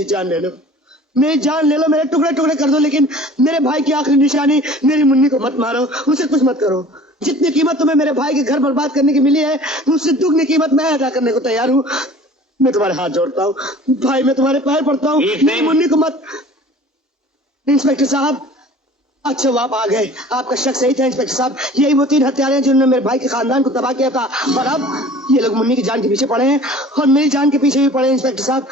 मेरी जान ले लो, मेरी जान ले लो, मेरे टुकड़े टुकड़े कर दो, लेकिन मेरे भाई की आखिरी निशानी मेरी मुन्नी को मत मारो, उसे कुछ मत करो। जितनी कीमत तुम्हें मेरे भाई के घर बर्बाद करने की मिली है, उससे दुगनी कीमत मैं अदा करने को तैयार हूँ। मैं तुम्हारे हाथ जोड़ता हूँ भाई, मैं तुम्हारे पैर पड़ता हूँ, मेरी मुन्नी को मत। इंस्पेक्टर साहब, अच्छा आप आ गए, आपका शक सही था इंस्पेक्टर साहब, यही वो 3 हत्यारे हैं जिन्होंने मेरे भाई के खानदान को तबाह किया था, और अब ये लोग मुन्नी की जान के पीछे पड़े हैं और मेरी जान के पीछे भी पड़े हैं। इंस्पेक्टर साहब,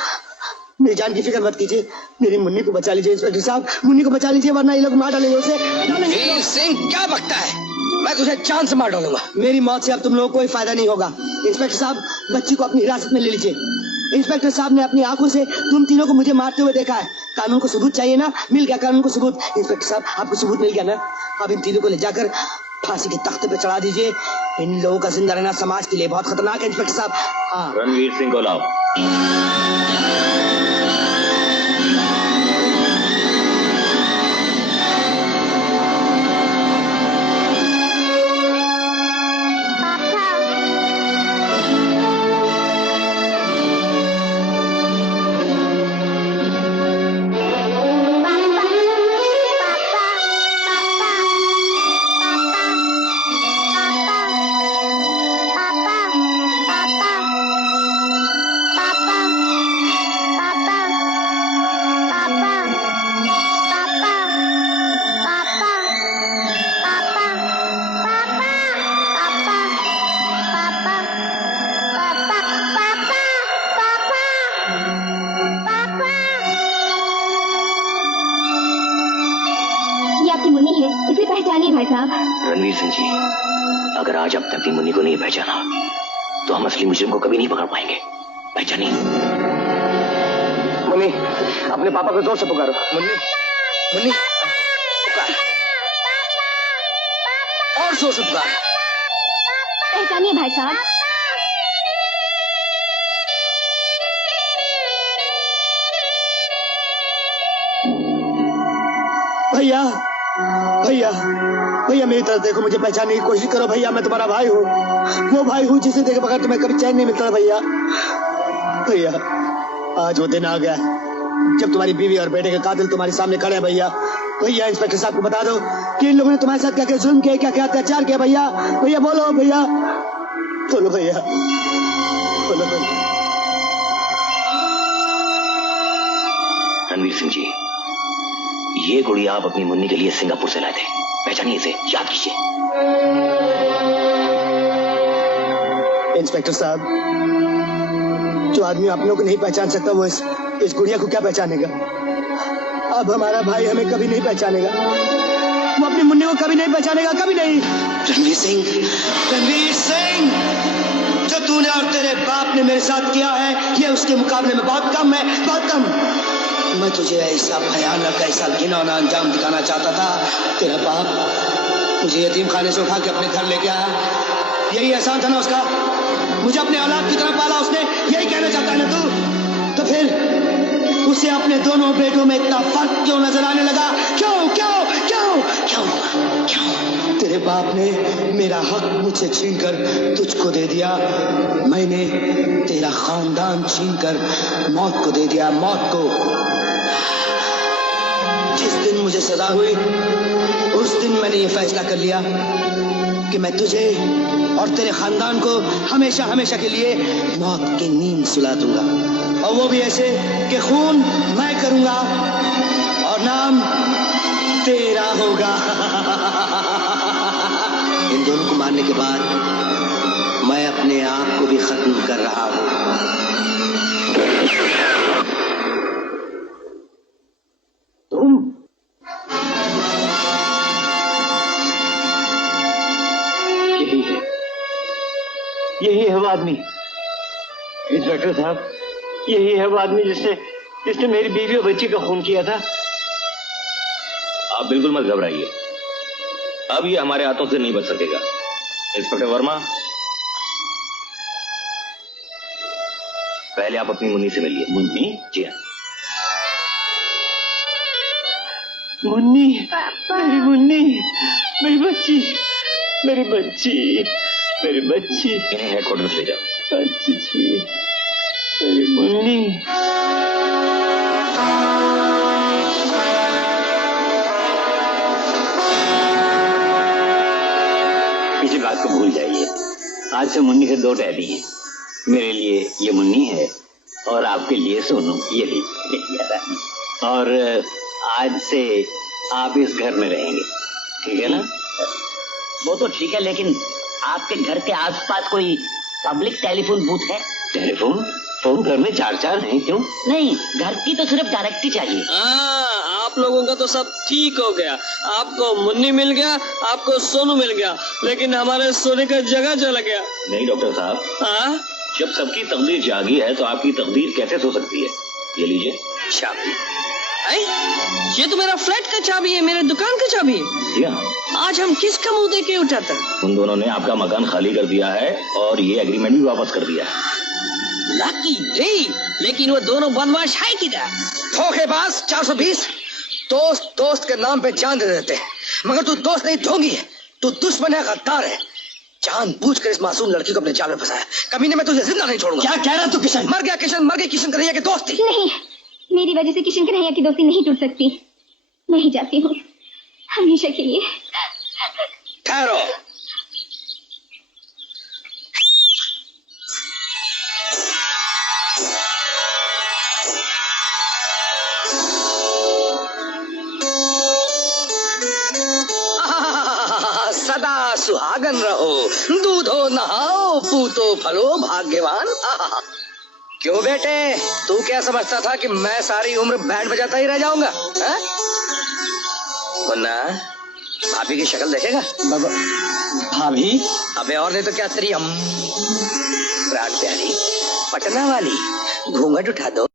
मेरी जान की फिक्र मत कीजिए, मेरी मुन्नी को बचा लीजिए इंस्पेक्टर साहब, मुन्नी को बचा लीजिए, वरना ये लोग मार डालेंगे उसे। वीर सिंह क्या बकता है, मैं तुझे जान से मार डालूंगा। मेरी मौत से अब तुम लोगों को कोई फायदा नहीं होगा। इंस्पेक्टर साहब, बच्ची को अपनी हिरासत में ले लीजिए। इंस्पेक्टर साहब ने अपनी आंखों से तुम तीनों को मुझे मारते हुए देखा है, कानून को सबूत चाहिए ना, मिल गया कानून को सबूत। इंस्पेक्टर साहब, आपको सबूत मिल गया ना, अब इन तीनों को ले जाकर फांसी के तख्ते पे चढ़ा दीजिए। इन लोगों का जिंदा रहना समाज के लिए बहुत खतरनाक है इंस्पेक्टर साहब। हाँ, रणवीर सिंह को लाओ। रणवीर सिंह जी, अगर आज आप तक मुन्नी को नहीं पहचाना तो हम असली मुजरिम को कभी नहीं पकड़ पाएंगे। पहचानिए। मुन्नी, अपने पापा को जोर से पुकारो। मुन्नी, मुन्नी, पुकार और जोर से पुकार। पहचानिए भाई साहब। भैया, भैया, भैया मेरी तरफ देखो, मुझे पहचानने की कोशिश करो भैया, मैं तुम्हारा भाई हूँ, वो भाई हूँ जिसे देखे बगैर तुम्हें कभी चैन नहीं मिलता भैया। भैया, आज वो दिन आ गया जब तुम्हारी बीवी और बेटे के कातिल तुम्हारे सामने खड़े हैं भैया। भैया, इंस्पेक्टर साहब को बता दो कि इन लोगों ने तुम्हारे साथ क्या क्या जुल्म किया, क्या क्या अत्याचार किया भैया। भैया बोलो, भैया बोलो, भैया बोलो भैया। रणवीर सिंह जी, ये गुड़िया आप अपनी मुन्नी के लिए सिंगापुर से लाए थे, पहचानिए इसे, याद कीजिए। इंस्पेक्टर साहब, जो आदमी आप लोगों को नहीं पहचान सकता वो इस गुड़िया को क्या पहचानेगा। अब हमारा भाई हमें कभी नहीं पहचानेगा, वो अपनी मुन्नी को कभी नहीं पहचानेगा, कभी नहीं। रणवीर सिंह, रणवीर सिंह, जो तूने और तेरे बाप ने मेरे साथ किया है ये उसके मुकाबले में बहुत कम है, बहुत कम। मैं तुझे ऐसा भयानक, ऐसा घिनौना अंजाम दिखाना चाहता था। तेरा बाप मुझे यतीम खाने से उठा के अपने घर लेके आया, यही एहसान था ना उसका, मुझे अपने औलाद की तरह पाला उसने, यही कहना चाहता है ना तू। तो फिर उसे अपने दोनों बेटों में इतना फर्क क्यों नजर आने लगा? क्यों क्यों क्यों क्यों क्यों? तेरे बाप ने मेरा हक मुझसे छीनकर तुझको दे दिया, मैंने तेरा खानदान छीनकर मौत को दे दिया, मौत को। जिस दिन मुझे सजा हुई उस दिन मैंने ये फैसला कर लिया कि मैं तुझे और तेरे खानदान को हमेशा हमेशा के लिए मौत की नींद सुला दूंगा, और वो भी ऐसे कि खून मैं करूंगा और नाम तेरा होगा। इन दोनों को मारने के बाद मैं अपने आप को भी खत्म कर रहा हूं। यही है वो आदमी इंस्पेक्टर साहब, यही है वो आदमी जिसने मेरी बीवी और बच्ची का खून किया था। आप बिल्कुल मत घबराइए, अब ये हमारे हाथों से नहीं बच सकेगा। इंस्पेक्टर वर्मा, पहले आप अपनी मुन्नी से मिलिए। मुन्नी? जी हाँ। मुन्नी, मेरी मुन्नी, मेरी बच्ची, मेरी बच्ची, मेरी बच्ची। इन्हें हेडक्वार्टर ले जाओ। बच्ची। मेरी मुन्नी। पिछली बात को भूल जाइए। आज से मुन्नी से दो डैडी हैं। मेरे लिए ये मुन्नी है और आपके लिए सोनू। ये लीजिए। और आज से आप इस घर में रहेंगे, ठीक है ना? वो तो ठीक है, लेकिन आपके घर के आसपास कोई पब्लिक टेलीफोन बूथ है? टेलीफोन फोन घर में 4-4 हैं। क्यों? नहीं, घर की तो सिर्फ डायरेक्टरी चाहिए। आप लोगों का तो सब ठीक हो गया। आपको मुन्नी मिल गया, आपको सोनू मिल गया, लेकिन हमारे सोने का जगह चला गया। नहीं डॉक्टर साहब, हाँ, जब सबकी तकदीर जागी है तो आपकी तकदीर कैसे सो सकती है? ये लीजिए चाबी। ये तो मेरा फ्लैट का चाबी है, मेरे दुकान का चाबी है। जी हाँ, आज हम किसका मुंह देके उठा था? उन दोनों ने आपका मकान खाली कर दिया है और ये एग्रीमेंट भी वापस कर दिया है। लकी डे, लेकिन वो दोनों बदमाश है किधर? धोखेबाज 420। दोस्त दोस्त के नाम पे जान दे देते हैं, मगर तू दोस्त नहीं ढोंगी है, तू दुश्मन है, गद्दार है। जानबूझकर इस मासूम लड़की को अपने जाल में फंसाया। कमीने मैं तुझे जिंदा नहीं छोड़ूंगा। क्या कह रहा तू किशन? मर गया किशन, मर गई। किशन कन्हैया की दोस्त थी। नहीं, मेरी वजह से किशन कन्हैया की दोस्ती नहीं टूट सकती। नहीं जाती हूँ हमेशा के लिए। ठहरो। सदा सुहागन रहो, दूधो नहाओ, पूतो फलो भाग्यवान। क्यों बेटे, तू क्या समझता था कि मैं सारी उम्र बैंड बजाता ही रह जाऊंगा? मुन्ना, भाभी की शक्ल देखेगा? भाभी? अबे और नहीं तो क्या तेरी प्राण प्यारी पटना वाली। घूंघट उठा दो।